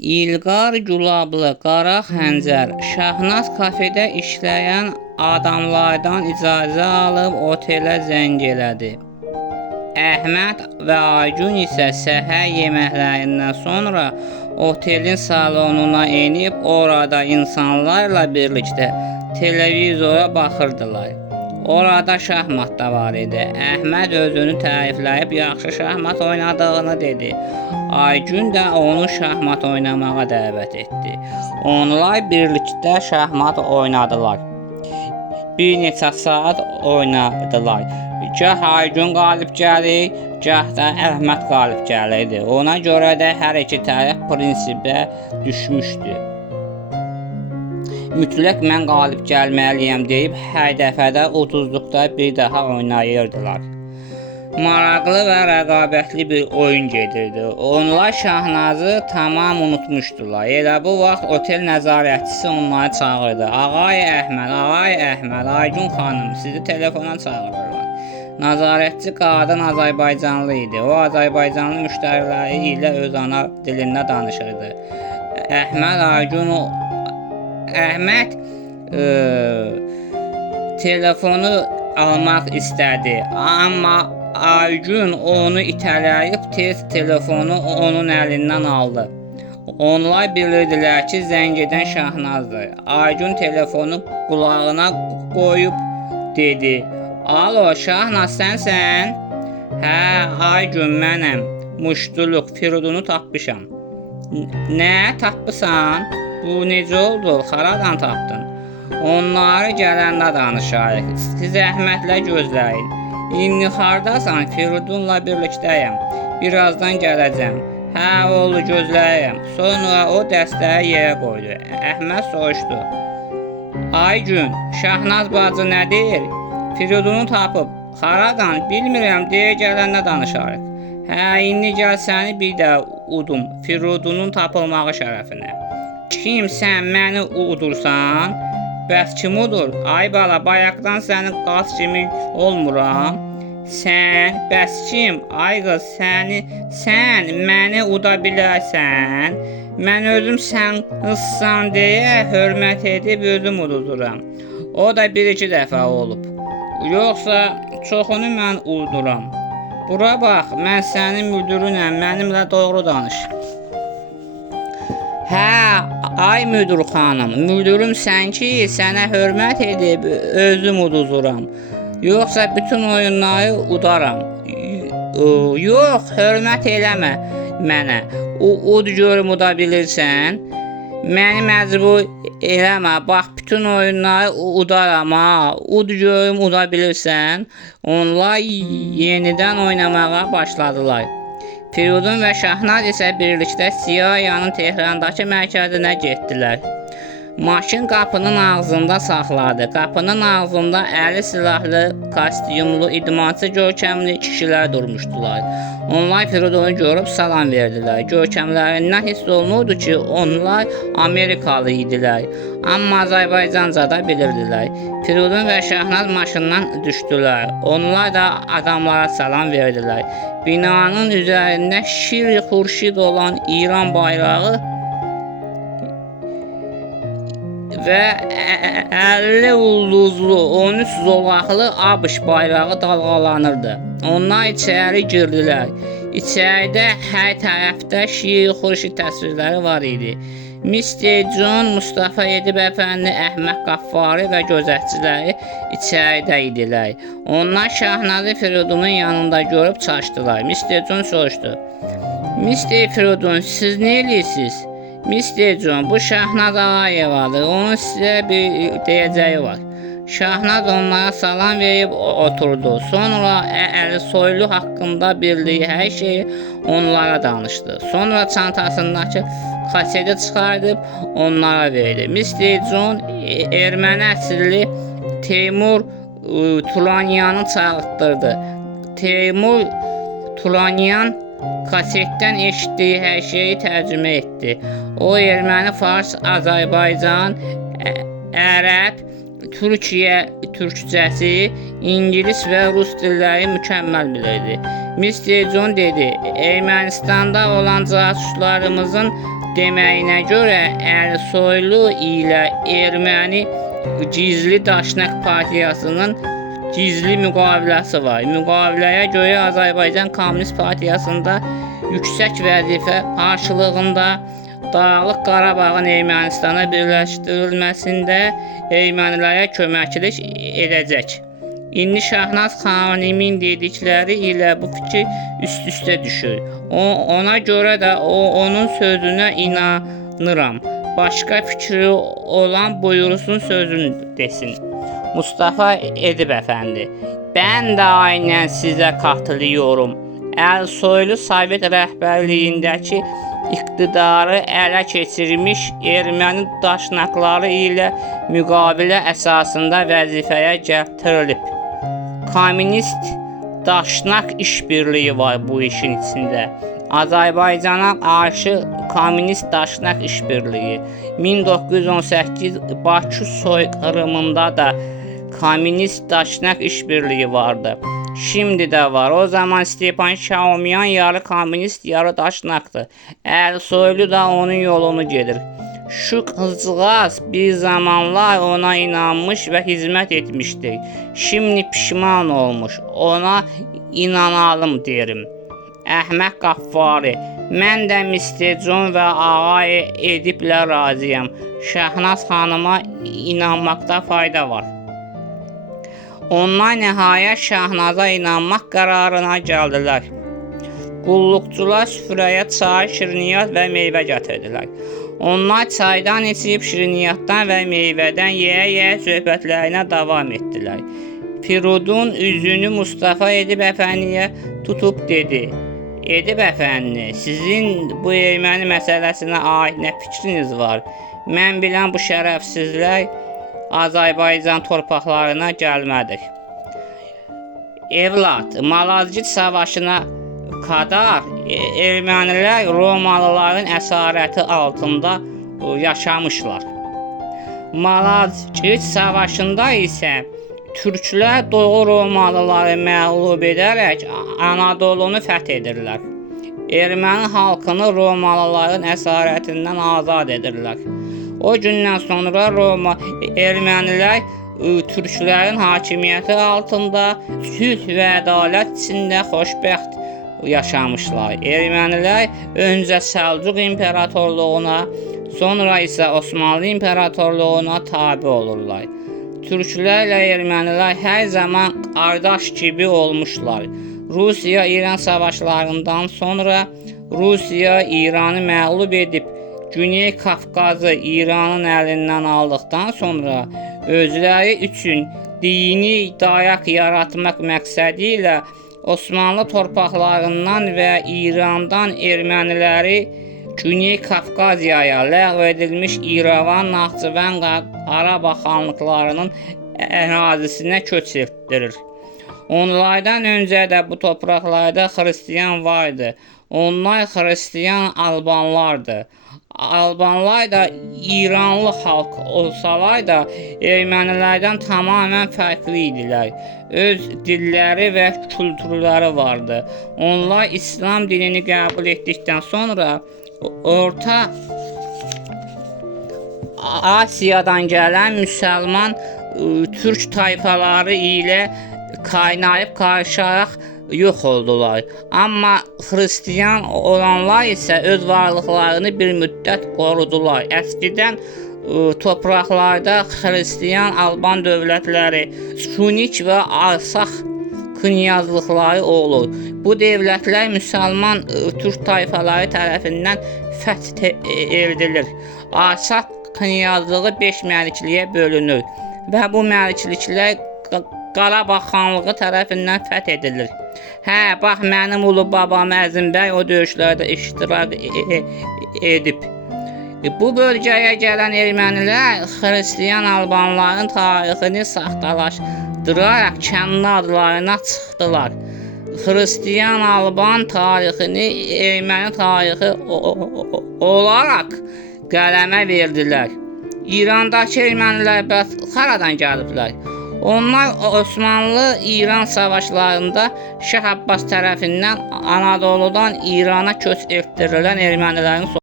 İlqar Gülablı, Qara Xəncər, Şahnaz kafedə işləyən adamlardan icazə alıb otelə zəng elədi. Əhməd və Aygün isə səhər yeməklərindən sonra otelin salonuna enib orada insanlarla birlikdə televizora baxırdılar. Orada şahmat da var idi. Əhməd özünü tərifləyib yaxşı şahmat oynadığını dedi. Aygün də onu şahmat oynamağa dəvət etdi. Onlar birlikdə şahmat oynadılar. Bir neçə saat oynadılar. Gah Aygün qalib gəlir, gah da Əhməd qalib gəlirdi. Ona görə də hər iki tərəf prinsipə düşmüşdü. Mütləq mən qalib gəlməliyəm deyib hər dəfədə ucuzluqda bir daha oynayırdılar. Maraqlı və rəqabətli bir oyun gedirdi. Onlar Şahnazı tamam unutmuşdular. Elə bu vaxt otel nəzarətçisi onları çağırdı. Ağay Əhməd, Aygün xanım, sizi telefona çağırırlar. Nəzarətçi qadın Azərbaycanlı idi. O Azərbaycanlı müştəriləri ilə öz ana dilində danışırdı. Əhməd telefonu almaq istədi, amma Aygün onu itələyib tez telefonu onun əlindən aldı. Onlar bilirdilər ki, zəng edən Şahnazdır. Aygün telefonu qulağına qoyub dedi: "Alo, Şahnaz sənsən?" "Hə, Aygün mənəm. Muştuluq Firidunu tapmışam." "Nə tapmısan? Bu necə oldu? Haradan tapdın?" "Onları gələndə danışarıq. Siz Əhmədlə gözləyin." "İndi hardasan?" "Firidunla birlikdəyəm. Birazdan gələcəm." "Hə, oğlu gözləyirəm." Sonra o dəstəyi yerə qoydu. Əhməd soruşdu: "Aygün, Şahnaz bacı nə deyir?" "Firidunu tapıb." "Haradan? Bilmirəm, deyə gələndə danışarıq." "Hə, indi gəl səni bir də udum Firidunun tapılmağı şərəfinə." "Kim, sən məni udursan?" "Bəs kim udur? Ay bala, bayaqdan sənin qaz kimi olmuram." "Sən, bəs kim? Ay qız, sən məni uda bilərsən? Mən özüm sən qızsan deyə hörmət edib özüm uduzuram. O da bir-iki dəfə olub. Yoxsa çoxunu mən uduram. Bura bax, mən sənin müdürünəm, mənimlə doğru danış." "Hə, ay müdür xanım, müdürüm sən ki, sənə hörmət edib özüm uduzuram. Yoxsa bütün oyunları udaram." "Yox, hörmət eləmə mənə. Ud görüm uda bilirsən. Məni məcbur eləmə. Bax, bütün oyunları udaram ha. Ud görüm uda bilirsən." Onlar yenidən oynamağa başladılar. Firidun və Şahnaz isə birlikdə Siyayanın Tehrandakı mərkəzinə getdilər. Maşın qapının ağzında saxladı. Qapının ağzında əli silahlı, kostyumlu, idmançı görkəmli kişilər durmuşdular. Onlar Firidunu görüb salam verdilər. Görkəmlərindən hiss olunurdu ki, onlar Amerikalı idilər. Amma Azərbaycanca da bilirdilər. Firidun və Şahnaz maşından düşdülər. Onlar da adamlara salam verdilər. Binanın üzərində şir xurşid olan İran bayrağı və 50 ulduzlu, 13 zolaqlı ABŞ bayrağı dalğalanırdı. Onlar içəri girdilər. İçəridə hər tərəfdə şir xurşid təsvirləri var idi. Mr. John, Mustafa Edib əfəndi, Əhməd Qaffari və gözətçiləri içəridə idilər. Onlar Şahnazı Firidunun yanında görüb çaşdılar. Mr. John soruşdu: "Mr. Firidun, siz nə edirsiniz?" "Mr. John, bu Şahnaz Ağayevadır. Onun sizə bir deyəcəyi var." Şahnaz onlara salam verib oturdu. Sonra Əli Soylu haqqında bildiyi hər şeyi onlara danışdı. Sonra çantasındakı kaseti çıxardıb onlara verdi. Mr. John erməni əsilli Teymur Tulanyanı çağırtdırdı. Teymur Tulanyan kasetdən eşitdiyi hər şeyi tərcümə etdi. O erməni, fars, Azərbaycan, ərəb, Türkiyə türkcəsi, ingilis və rus dilləri mükəmməl bilirdi. Mr. John dedi: "Ermənistanda olan casuslarımızın deməyinə görə Ərsoylu ilə Erməni Gizli Daşnak Partiyasının gizli müqaviləsi var. Müqaviləyə görə Azərbaycan Kommunist Partiyasında yüksək vəzifə qarşılığında Dağlıq Qarabağın Ermənistana birləşdirilməsində ermənilərə köməklik edəcək. İndi Şahnaz xanimin dedikləri ilə bu fikir üst-üstə düşür. Ona görə də onun sözünə inanıram. Başqa fikri olan buyursun sözünü desin. Mustafa Edib Əfəndi: Ben de aynen size katılıyorum. Ersoylu Sovet rəhbərliyindəki iqtidarı ələ keçirmiş erməni daşnaqları ilə müqavilə əsasında vəzifəyə gətirilib. Kommunist daşnaq işbirliği var bu işin içində. Azərbaycana qarşı Kommunist Daşnak İşbirliği 1918 Bakı soykırımında da Komünist Daşnak İşbirliği vardı. Şimdi de var. O zaman Stepan Şaumyan yarı komünist yarı daşnaktı. Ersoylu da onun yolunu gelir. Şu kızcağız bir zamanlar ona inanmış ve hizmet etmiştir. Şimdi pişman olmuş. Ona inanalım derim. Əhməd Qaffari: Mən də Mr. John və Ağa Ediblə razıyam. Şahnaz xanıma inanmaqda fayda var. Onlar nəhayət Şahnaza inanmaq qərarına gəldilər. Qulluqçular süfrəyə çay, şirniyyat və meyvə gətirdilər. Onlar çaydan içib şirniyyatdan və meyvədən yeyə-yeyə söhbətlərinə davam etdilər. Firudun üzünü Mustafa Edib Əfəndiyə tutub dedi: Edib Əfəndi, sizin bu erməni məsələsinə aid nə fikriniz var? Mən bilən bu şərəfsizlər Azərbaycan torpaqlarına gəlmədir. Evlat, Malazgirt savaşına kadar ermənilər Romalıların əsarəti altında yaşamışlar. Malazgirt savaşında isə Türklər Doğu Romalıları məğlub edərək Anadolunu fəth edirlər. Erməni halkını Romalıların əsarətindən azad edirlər. O gündən sonra ermənilər Türklərin hakimiyyəti altında sülh və ədalət içində xoşbəxt yaşamışlar. Ermənilər öncə Səlcuq İmperatorluğuna, sonra isə Osmanlı İmperatorluğuna tabe olurlar. Türklərlə ermənilər hər zaman qardaş gibi olmuşlar. Rusiya-İran savaşlarından sonra Rusiya İranı məğlub edib Güney Kafkazı İranın əlindən aldıqdan sonra özləri üçün dini dayaq yaratmaq məqsədi ilə Osmanlı torpaqlarından və İrandan erməniləri Güney Kafkazyaya ləğv edilmiş İrəvan, Naxçıvan, Qarabağ xanlıqlarının ərazisinə köç etdirir. Onlardan öncə də bu torpaqlarda xristiyan vardı. Onlar xristiyan Albanlardı. Albanlar da İranlı xalq olsalar da ermənilərdən tamamən fərqli idilər. Öz dilləri və kültürləri vardı. Onlar İslam dinini qəbul etdikdən sonra Orta Asiyadan gələn müsəlman Türk tayfaları ilə qaynayıb qarışaraq yox oldular. Amma xristiyan olanlar isə öz varlıqlarını bir müddət qorudular. Əskidən torpaqlarda xristiyan Alban dövlətləri, Sunik və Arsax knyazlıqları olur. Bu dövlətlər müsəlman Türk tayfaları tərəfindən fəth edilir. Arsax knyazlığı 5 məlikliyə bölünür və bu məlikliklər Qarabağ xanlığı tərəfindən fəth edilir. Hə, bax mənim ulu babam Əzimbəy o döyüşlərdə iştirak edib. Bu bölgəyə gələn ermənilər xristiyan Albanların tarixini saxtalaşdıraraq kəndi adlarına çıxdılar. Xristiyan Alban tarixini erməni tarixi olaraq qələmə verdilər. İrandakı ermənilər bəs haradan gəliblər? Onlar Osmanlı-İran savaşlarında Şah Abbas tərəfindən Anadoludan İrana köç etdirilən ermənilərin